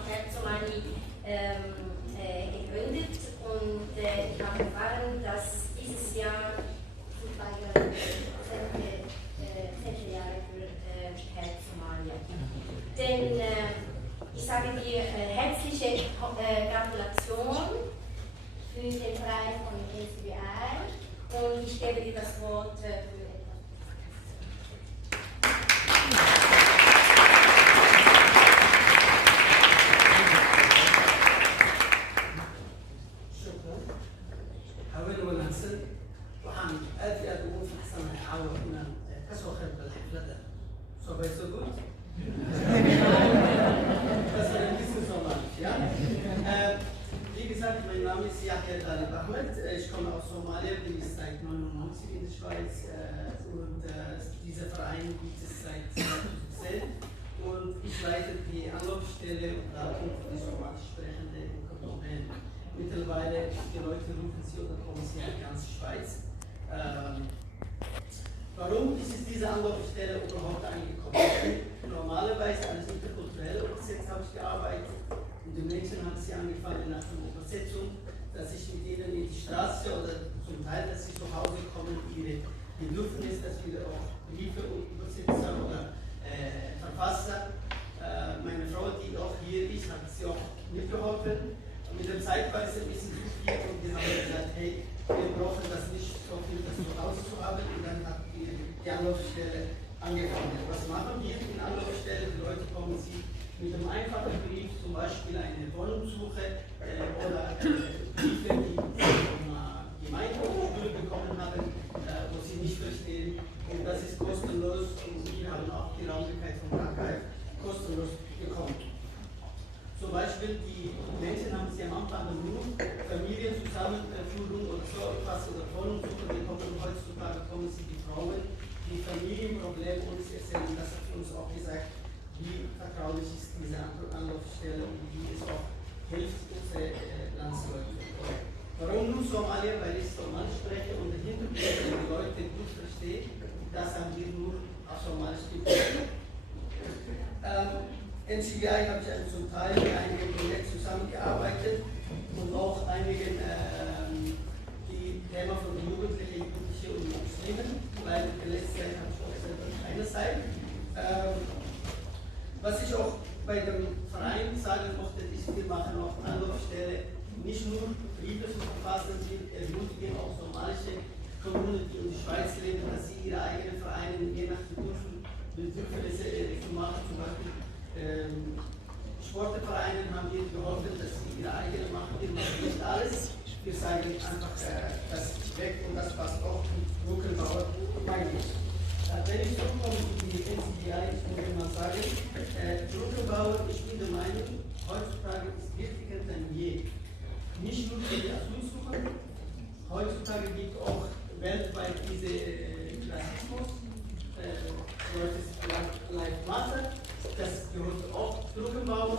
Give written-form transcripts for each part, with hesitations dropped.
von Help Somali gegründet und ich habe erfahren, dass dieses Jahr zehnte Jahre für Help Somalia. Denn ich sage dir herzliche Gratulation für den Preis von NCBI und ich gebe dir das Wort für etwas. Mein Name ist Yahya Talib Ahmed, ich komme aus Somalia, bin ich seit 1999 in der Schweiz und dieser Verein gibt es seit 2010 und ich leite die Anlaufstelle und Daten für die somalisch Sprechende in Kordobien. Mittlerweile, die Leute rufen sie oder kommen sie in die ganze Schweiz. Warum ist diese Anlaufstelle überhaupt angekommen? Normalerweise als interkulturelle Übersetzer habe ich gearbeitet und die Menschen haben sie angefangen nach der Übersetzung, dass ich mit ihnen in die Straße oder zum Teil, dass sie zu Hause kommen, ihre Bedürfnisse, dass wir auch Briefe und Übersetzer oder Verfasser. Meine Frau, die auch hier ist, hat sie auch mitgeholfen. Und mit der Zeit war es ein bisschen zu viel und wir haben gesagt, hey, wir brauchen das nicht so viel, das zu Hause zu haben. Und dann hat die Anlaufstelle angefangen. Was machen wir in Anlaufstellen? Die Leute kommen sie mit einem einfachen Brief, zum Beispiel eine Wohnungssuche oder Briefe, die vom Gemeindeschule bekommen haben, wo sie nicht verstehen. Und das ist kostenlos und wir haben auch die Räumlichkeit von Krankheit kostenlos bekommen. Zum Beispiel die Menschen haben sie am Anfang nur Familienzusammenführung oder so etwas oder Wohnungssuche bekommen. Heutzutage kommen sie die Frauen, die Familienprobleme uns erzählen. Das hat uns auch gesagt, wie vertraulich ist diese Anlaufstelle und wie es auch hilft unsere Landsleute. Warum nur Somalia? Weil ich Somalisch spreche und der Hintergrund, wenn die Leute gut verstehen, das haben wir nur auf Somalisch gefunden. NCBI habe ich zum Teil mit einigen Projekten zusammengearbeitet und auch einigen die Thema von Jugendlichen, Jugendliche und Muslimen, weil in der letzten Zeit habe ich auch selber keine Zeit. Was ich auch bei dem Verein sagen möchte, ist, wir machen auch Anlaufstelle, nicht nur Briefe zu verfassen, wir ermutigen auch somalische Kommunen, die in der Schweiz leben, dass sie ihre eigenen Vereine je nach Bedürfnisse zu machen. Zum Beispiel Sportvereine haben wir geholfen, dass sie ihre eigene machen. Wir machen nicht alles. Wir sagen einfach, das ist weg und das passt auch mit Brückenbauer. Wenn ich zurückkomme zu die NCBI, ich muss mal sagen, Brückenbauer, ich bin der Meinung, heutzutage ist wichtiger denn je. Nicht nur für die Asylsucher, heutzutage gibt es auch weltweit diese Rassismus, Leute Life Matter, das gehört auch Brückenbauer.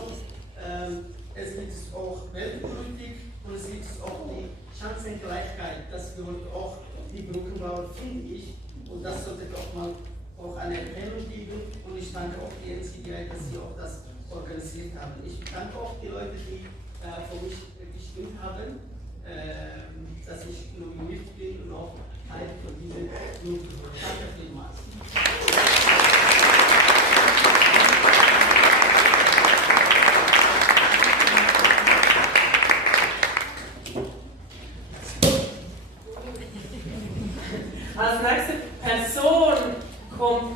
Es gibt auch Weltpolitik und es gibt auch die Chancengleichheit, das gehört auch die Brückenbauer, finde ich. Und das sollte doch mal auch eine Erkennung geben. Und ich danke auch die NCBI, dass sie auch das organisiert haben. Ich danke auch die Leute, die für mich gestimmt haben, dass ich nominiert bin und auch Teil von diesem Club gehört. Danke vielmals. Als nächste Person kommt